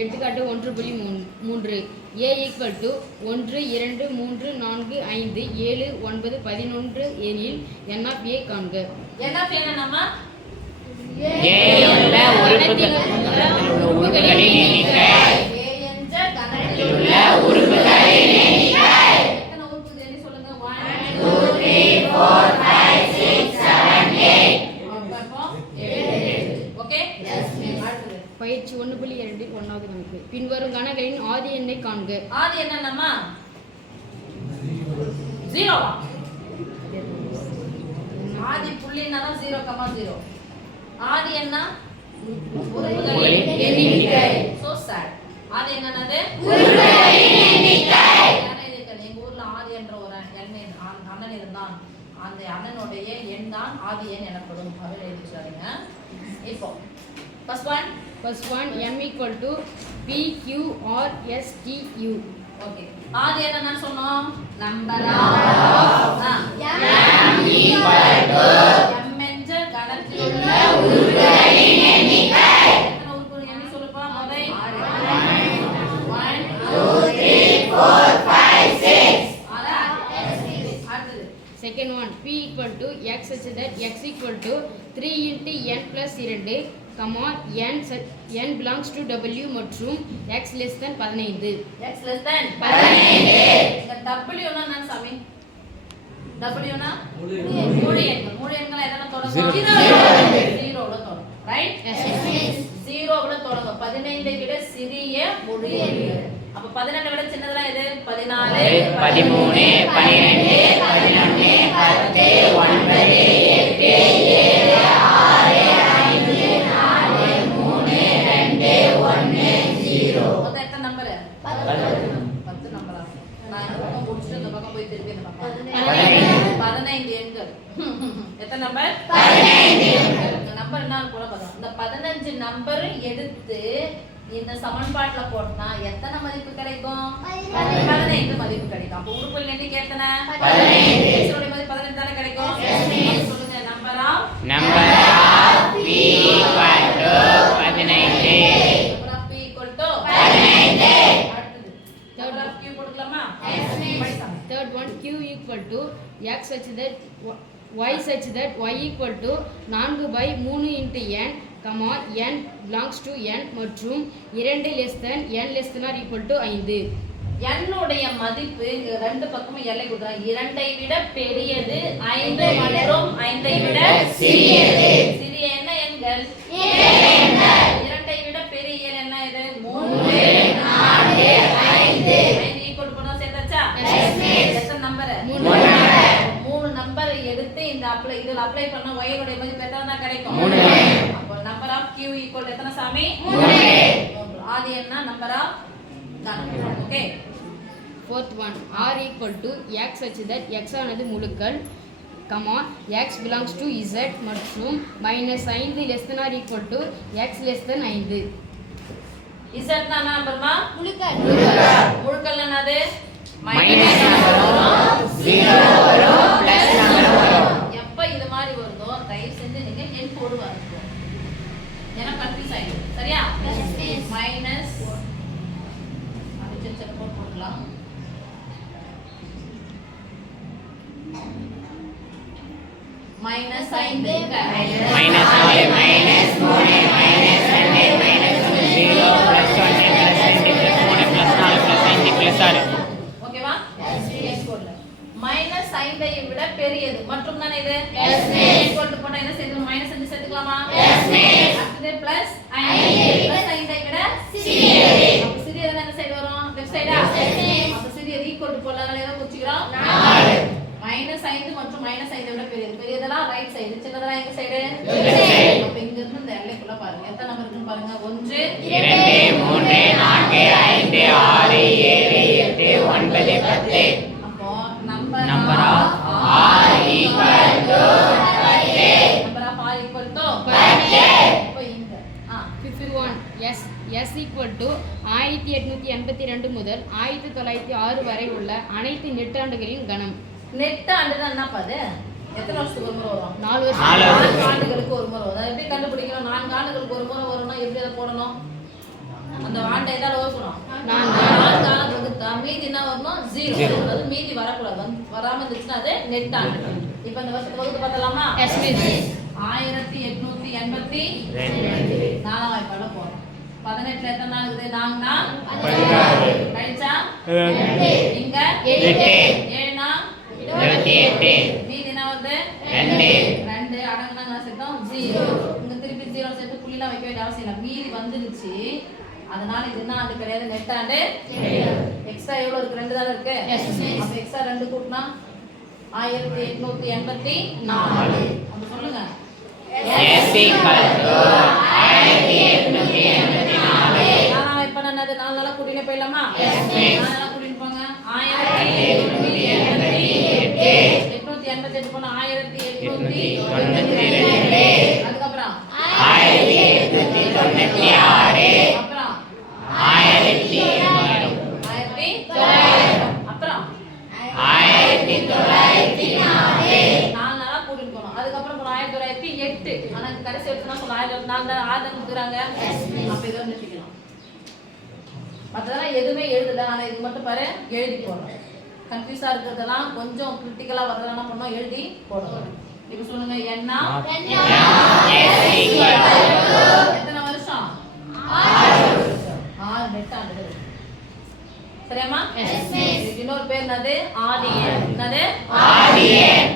எடுத்துக்காட்டு 1.3 a equal to 1 2 3 4 5 7 9 11 எனில் n of a காண்க. n ஆஃப் a நம்ம a உள்ள உறுப்புகளின் எண்ணிக்கை a என்ற கணத்தில் உள்ள உறுப்புகளின் எண்ணிக்கை எத்தனை உறுப்புகள் எண்ணி சொல்லுங்க 1 2 3 4 5 6 7 8 ஓகே எஸ் அடுத்து பயிற்சி 1.2 1வது கணக்கு. பின்வரும் கணங்களின் ஆதி எண்ணை காண்க. ஆதி என்னன்னா 0 ஆதி புள்ளினா 0,0 ஆதி என்ன உறுப்புகளின் எண்ணிக்கை சோ சாட் ஆதி என்னது உறுப்புகளின் எண்ணிக்கை எங்க ஊர்ல ஆதி என்ற ஒரு அண்ணன் இருந்தான் அந்த அண்ணனுடைய எண் தான் ஆதி எண் எனப்படும் அப்படின்னு எழுதிச்சாருங்க. இப்போ first one m equal to p q r s t u. Okay ஆதி என்னன்னு சொன்னோம் number m equal to m என்ற கணத்தில் உள்ள உறுப்புகளின் எண்ணிக்கை எத்தனை உறுப்புகள் எண்ணி சொல்லுப்பா முதல் 1 2 3 4 5 6 அடுத்து Second one p equal to x such that x equal to 3 into n plus 2 comma n belongs to w மற்றும் x less than 15. x less than 15 இந்த w னா என்ன சாமி w னா முழு எண்கள் எதன தொடங்கும் 0 ல தொடங்கும் ரைட் Yes. 0 ல தொடங்கும் 15 ஐ விட சிறிய முழு எண்கள் அப்ப 12 விட சின்னதெல்லாம் எது 14 13 12 11 10 9 8 7 6 5 4 3 2 1 0 மொத்தம் எத்தனை நம்பர் 10 நம்பரா நான் இந்த பக்கம் முடிச்சிட்டு இந்த பக்கம் போய் திருப்பி இந்த பக்கம் 15 எண்கள் எத்தனை நம்பர் 15 எண்கள் இந்த நம்பர் என்ன போல பார்த்தோம் இந்த 15 நம்பர் எடுத்து இந்த சமன்பாட்டுல போட்டா எத்தனை மதிப்பு கிடைக்கும் 15 மதிப்பு கிடைக்கும் அப்ப உறுப்புகள் எண்ணிக்கை எத்தனை 15 x ஓட மதிப்பு 15 தான கிடைக்கும் சொல்லுங்க number of p equal to 15 number of p equal to 15 அடுத்து நம்பர் ஆஃப் q போடுறலாமா படிக்கலாம் Third one q equal to x such that y such that y equal to 4/3 into n comma n belongs to n மற்றும் 2 less than n less than or equal to 5. n உடைய மதிப்பு இங்க ரெண்டு பக்கமும் எல்லை கொடுத்தாங்க 2 ஐ விட பெரியது 5 மற்றும் 5 ஐ விட சிறியது சிறிய என்ன எண்கள் 2 ஐ விட பெரிய எண் என்ன இது 3 4 5 5 ஈக்குவல் பண்ணா சேர்த்தாச்சா எத்தனை நம்பர் 3 நம்பர் எடுத்து இந்த இதுல அப்ளை பண்ணா y உடைய மதிப்பு எத்தனை கிடைக்கும் 3 அப்ப நம்பர் ஆஃப் q ஈக்குவல் எத்தனை சாமி 3 ஆதி என்ன number of okay Fourth one r equal to x such that x ஆனது முழுக்கள் comma x belongs to z மற்றும் -5 less than or equal to x less than 5. z னா நம்பர்மா முழுக்கள் என்னது மைனஸ் வரும் 0 வரும் பிளஸ் வரும் எப்ப இது மாதிரி வருதோ தயவு செஞ்சு நீங்க எண் போடுவாங்க ஏன்னா கன்ஃபியூஸ் ஆயிடும் சரியா மைனஸ் அது செக் போடலாம் minus 5 minus 4 minus 3 minus 2 minus 0 plus 1 plus 2 plus 3 plus 4 plus 5 plus 6 ஓகேவா எஸ் போடல மைனஸ் 5 ஐ விட பெரியது மற்றும் தானே இது ஈக்குவல் டு போட்டா என்ன சேர்க்கணும் மைனஸ் 5 சேர்த்துக்கலாமா அடுத்து பிளஸ் 5 பிளஸ் 5 ஐ விட சிறியது அப்ப சிறியது என்ன சைடு வரும் லெஃப்ட் சைடா அப்ப சிறியது ஈக்குவல் டு போடலாம் எதை குறிச்சுக்கிறோம் 4 மைனஸ் 5 மற்றும் மைனஸ் 5 விட பெரியது பெரியதெல்லாம் ரைட் சைடு சின்னதெல்லாம் எங்க சைடு லெஃப்ட் சைடு அப்ப இங்க இருந்து இந்த எல்லைக்குள்ள பாருங்க எத்தனை நம்பர் இருக்குன்னு பாருங்க 1 2 3 4 5 6 7 8 9 10 அப்போ number number of r equal to 10 number of r equal to 10 இப்போ இங்க Fifth one s equal to 1882 முதல் 1906 வரை உள்ள அனைத்து நெட்டாண்டுகளின் கணம். நெட் ஆண்டுனா என்ன பாது எத்தனை வருஷத்துக்கு ஒரு முறை வரும் 4 வருஷம் 4 ஆண்டுகளுக்கு ஒரு முறை வரும் அதை எப்படி கண்டுபிடிக்கணும் 4 ஆண்டுகளுக்கு ஒரு முறை வரும்னா எப்படி அதை போடணும் அந்த ஆண்டை மீதி என்ன வரணும் 0 அதாவது மீதி வரக்கூடாது வராம இருந்துச்சுன்னா அது நெட் ஆண்டு இப்போ இந்த வருஷத்து வகுப்பு பார்த்தலாமா எஸ் மிஸ் 1884 நாலாம் வாய்ப்பாடுல போறோம் 18ல எத்தனை நாள் இருக்குது நாங்கனா 16 கழிச்சா இங்க 8 7னா 28 மீதி என்ன வருது 2 அடங்குனா சேர்த்தோம் 0 இங்க திருப்பி 0 சேர்த்து புள்ளிலாம் வைக்க வேண்டிய அவசியம் இல்லை மீதி வந்துருச்சு அதனால இது என்ன ஆண்டு கிடையாது நெட் ஆண்டு எக்ஸ்ட்ரா எவ்வளவு இருக்கு 2 தான இருக்கு அப்ப எக்ஸ்ட்ரா 2 கூட்டினா 1884 அப்ப சொல்லுங்க S equal to 1884 நானா இப்ப என்னது 4 நாளா கூட்டினே போயிடலாமா 4 நாளா கூட்டிட்டு போங்க 1888 போனா 1892 அதுக்கப்புறம் 1896 அப்புறம் 1900 அப்புறம் 1904 4 நாளா கூட்டிட்டு போனோம் அதுக்கப்புறம் 1908 ஆனா கடைசி எடுத்துனா சொல்ல 1904 ஆதம் கொடுக்குறாங்க அப்ப இதை நிறுத்திக்கலாம் மற்றதெல்லாம் எதுவுமே எழுதல ஆனா இது மட்டும் பாரு எழுதி போடுறோம் கன்ஃபியூஸா இருக்கிறதெல்லாம் கொஞ்சம் கிரிட்டிக்கலா வரதெல்லாம் பண்ணோம் எழுதி போடுறோம் இப்போ சொல்லுங்க என்ன எத்தனை வருஷம் 6 நெட் ஆண்டுகள் சரியாமா இன்னொரு பேர் என்னது ஆதியன் என்னது ஆதியன்